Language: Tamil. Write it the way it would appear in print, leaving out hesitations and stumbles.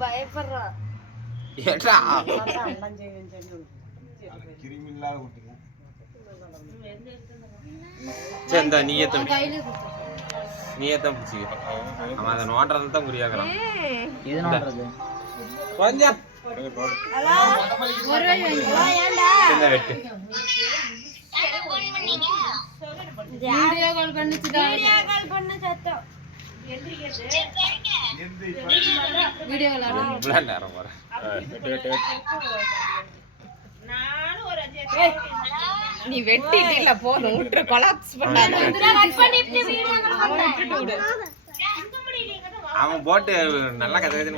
பயப்படுறான் கொஞ்சம் வீடியோ கால் பண்ண சத்தம் வீடியோ நீ வெட்டிட்டீல போதும் விட்டு கொலாப்ஸ் பண்ணாத அவன் போட்டு நல்லா கதை